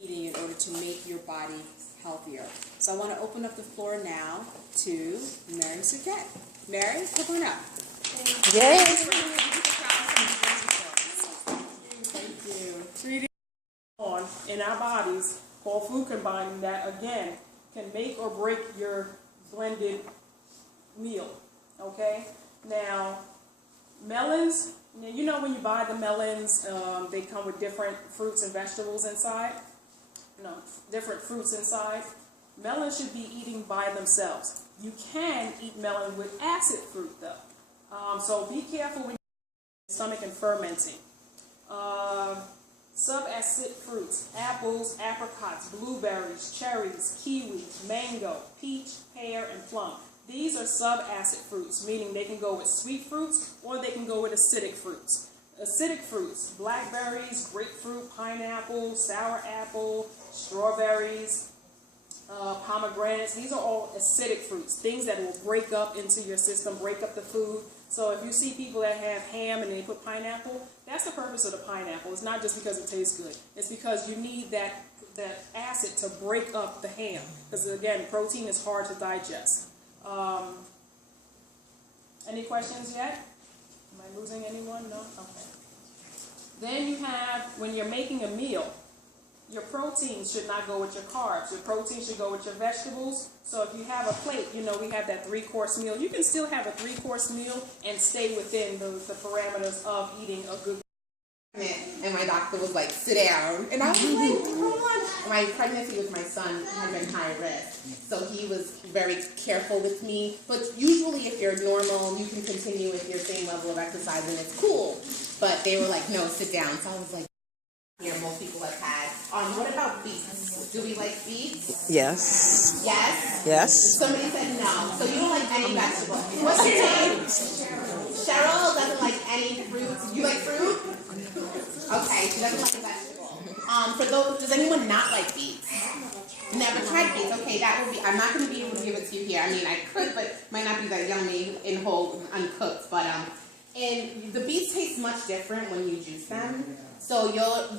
eating in order to make your body healthier. So I want to open up the floor now to Mary Suquette. Mary, come on up. Yay! Thank you. Treating on in our bodies called food combining that again can make or break your blended meal. Okay? Now, melons, you know when you buy the melons, they come with different fruits and vegetables inside. No, different fruits inside. Melons should be eaten by themselves. You can eat melon with acid fruit though. So be careful when your stomach and fermenting. Subacid fruits, apples, apricots, blueberries, cherries, kiwi, mango, peach, pear, and plum. These are subacid fruits, meaning they can go with sweet fruits or they can go with acidic fruits. Acidic fruits, blackberries, grapefruit, pineapple, sour apple, strawberries, pomegranates. These are all acidic fruits, things that will break up into your system, break up the food. So if you see people that have ham and they put pineapple, that's the purpose of the pineapple. It's not just because it tastes good. It's because you need that acid to break up the ham. Because again, protein is hard to digest. Any questions yet? Am I losing anyone? No? Okay. Then you have, when you're making a meal, your protein should not go with your carbs. Your protein should go with your vegetables. So if you have a plate, we have that 3-course meal. You can still have a 3-course meal and stay within the parameters of eating a good meal. And my doctor was like, sit down. And I was like, come on. My pregnancy with my son had been high risk. So he was very careful with me. But usually if you're normal, you can continue with your same level of exercise and it's cool. But they were like, no, sit down. So I was like, here, most people have had. What about beets? Do we like beets? Yes. Yes? Yes. Somebody said no. So you don't like any vegetable. What's your name? Cheryl doesn't like any fruits. You like fruit? Okay, she doesn't like a vegetable. For those, does anyone not like beets? Never tried beets. Okay, that would be, I'm not going to be able to give it to you here. I mean, I could, but it might not be that yummy in whole, uncooked. But, and the beets taste much different when you juice them. So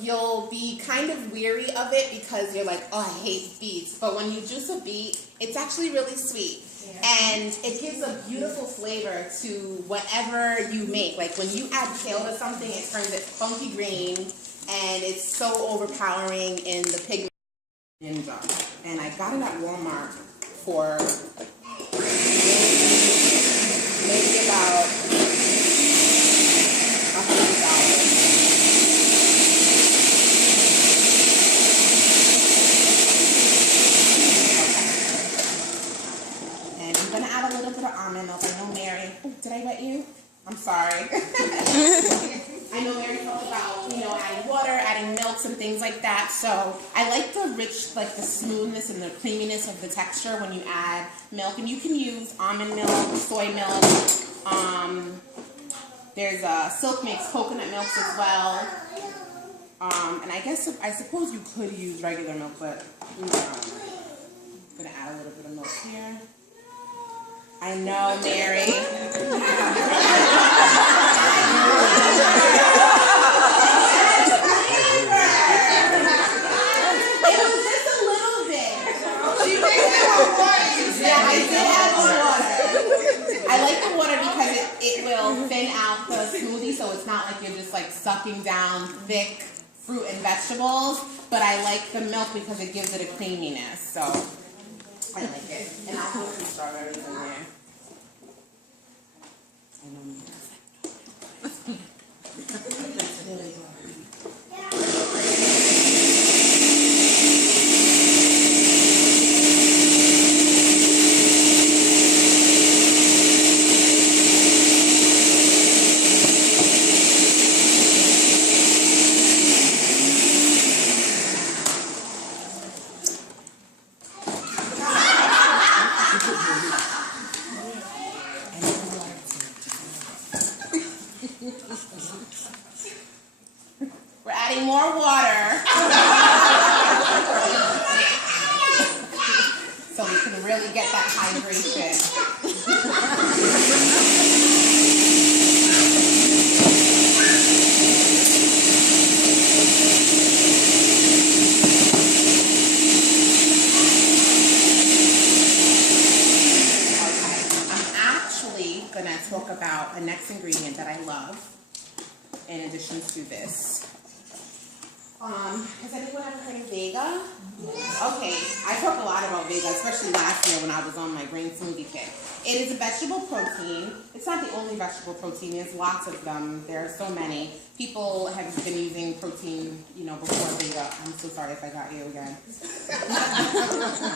you'll be kind of weary of it because you're like, oh, I hate beets. But when you juice a beet, it's actually really sweet. And it gives a beautiful flavor to whatever you make. Like when you add kale to something, it turns it funky green. And it's so overpowering in the pigment ninja. And I got it at Walmart for maybe about $100. Almond milk. I know Mary. Oh, did I wet you? I'm sorry. I know Mary talked about, adding water, adding milks and things like that. So I like the rich, like the smoothness and the creaminess of the texture when you add milk. And you can use almond milk, soy milk. There's Silk makes coconut milks as well. And I suppose you could use regular milk, but I'm gonna add a little bit of milk here. I know, Mary. It was just a little bit. She mixed it with water. Yeah, I did add water. I like the water because it will thin out the smoothie, so it's not like you're just like sucking down thick fruit and vegetables. But I like the milk because it gives it a creaminess. So I like it. And I'll put some strawberries in there. I know. Really good. out a next ingredient that I love in addition to this. Has anyone ever heard of Vega? Okay, I talk a lot about Vega, especially last year when I was on my green smoothie kick. It is a vegetable protein. It's not the only vegetable protein. There's lots of them. There are so many. People have been using protein, before Vega. I'm so sorry if I got you again.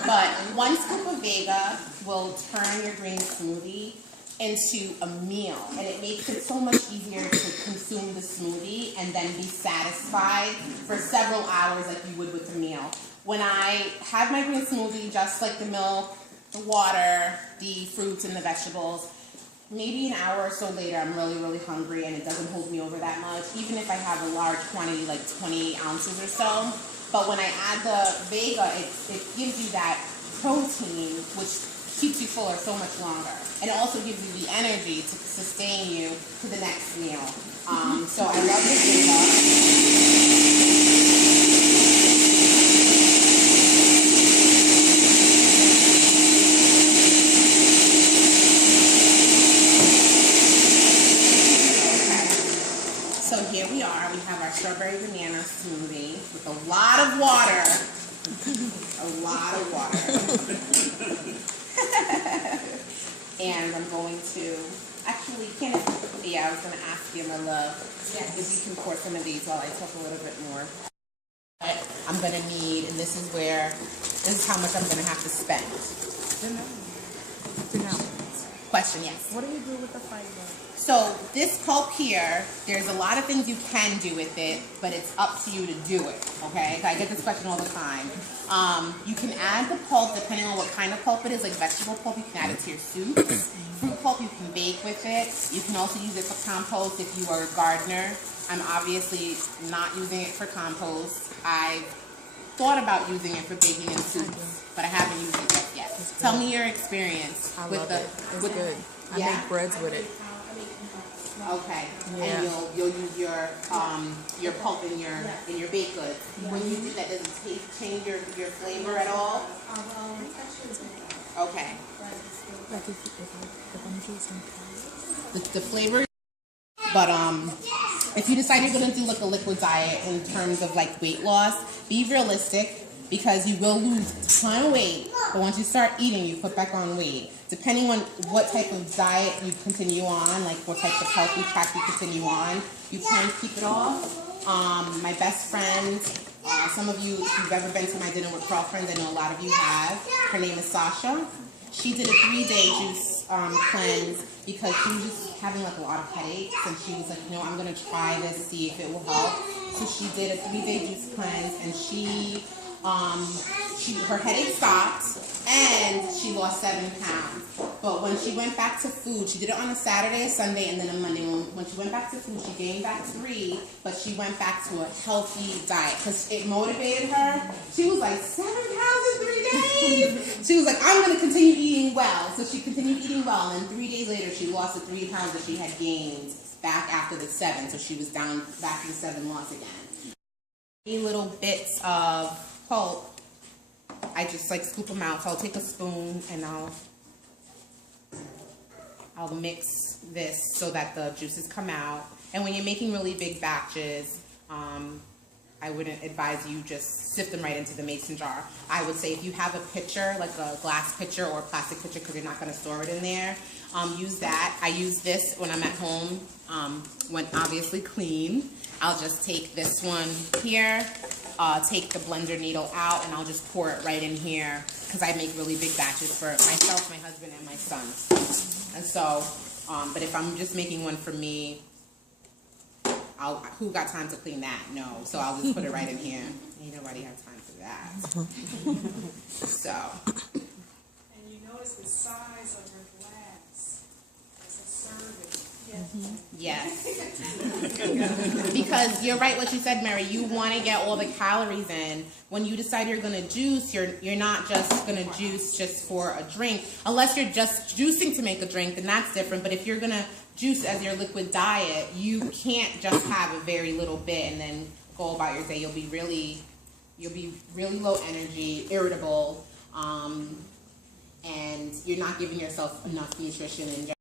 But 1 scoop of Vega will turn your green smoothie into a meal, and it makes it so much easier to consume the smoothie and then be satisfied for several hours like you would with a meal. When I have my green smoothie, just like the milk, the water, the fruits, and the vegetables, maybe an hour or so later I'm really, really hungry and it doesn't hold me over that much, even if I have a large quantity, like 20 ounces or so. But when I add the Vega, it gives you that protein, which keeps you fuller so much longer. And it also gives you the energy to sustain you to the next meal. So I love the Vega. So here we are. We have our strawberry banana smoothie with a lot of water. A lot of water. And I'm going to, actually, I was going to ask you, my love, if you can pour some of these while I talk a little bit more. I'm going to need, and this is how much I'm going to have to spend. Question, yes. What do you do with the fiber? So this pulp here, there's a lot of things you can do with it, but it's up to you to do it, okay? I get this question all the time. You can add the pulp depending on what kind of pulp it is, like vegetable pulp, you can add it to your soups. Fruit pulp, you can bake with it. You can also use it for compost if you are a gardener. I'm obviously not using it for compost. I've thought about using it for baking in soups, but I haven't used it just yet. Tell me your experience with the. It's good. I make breads with it. Okay, Yeah. and you'll use your pulp in your baked goods. When you do that, does it change your flavor at all? Okay. The flavor, but if you decide you're gonna do like a liquid diet in terms of like weight loss, be realistic because you will lose a ton of weight. But once you start eating, you put back on weight. Depending on what type of diet you continue on, like what type of healthy track you continue on, you can keep it off. My best friend, some of you, if you've ever been to my dinner with girlfriends, I know a lot of you have. Her name is Sasha. She did a 3-day juice cleanse because she was just having like a lot of headaches, and she was like, I'm gonna try this, see if it will help. So she did a 3-day juice cleanse, and her headache stopped, and she lost 7 pounds. But when she went back to food, she did it on a Saturday, a Sunday, and then a Monday. When she went back to food, she gained back 3, but she went back to a healthy diet because it motivated her. She was like, 7 pounds in 3 days? She was like, I'm going to continue eating well. So she continued eating well, and 3 days later, she lost the 3 pounds that she had gained back after the 7. So she was down back to the 7 loss again. Little bits of pulp, I just like scoop them out. So I'll take a spoon and I'll mix this so that the juices come out. And when you're making really big batches, I wouldn't advise you just sift them right into the mason jar. I would say if you have a pitcher, like a glass pitcher or a plastic pitcher, because you're not going to store it in there, use that. I use this when I'm at home, when obviously clean. I'll just take this one here, take the blender needle out, and I'll just pour it right in here because I make really big batches for myself, my husband, and my son. And so, but if I'm just making one for me, who got time to clean that? No. So I'll just put it right in here. Ain't nobody have time for that. So. And you notice the size of your glass. It's a serving. Yes. Because you're right what you said, Mary. You want to get all the calories in. When you decide you're going to juice, you're not just going to juice just for a drink. Unless you're just juicing to make a drink, then that's different. But if you're going to juice as your liquid diet, you can't just have a very little bit and then go about your day. You'll be really low energy, irritable, and you're not giving yourself enough nutrition in general.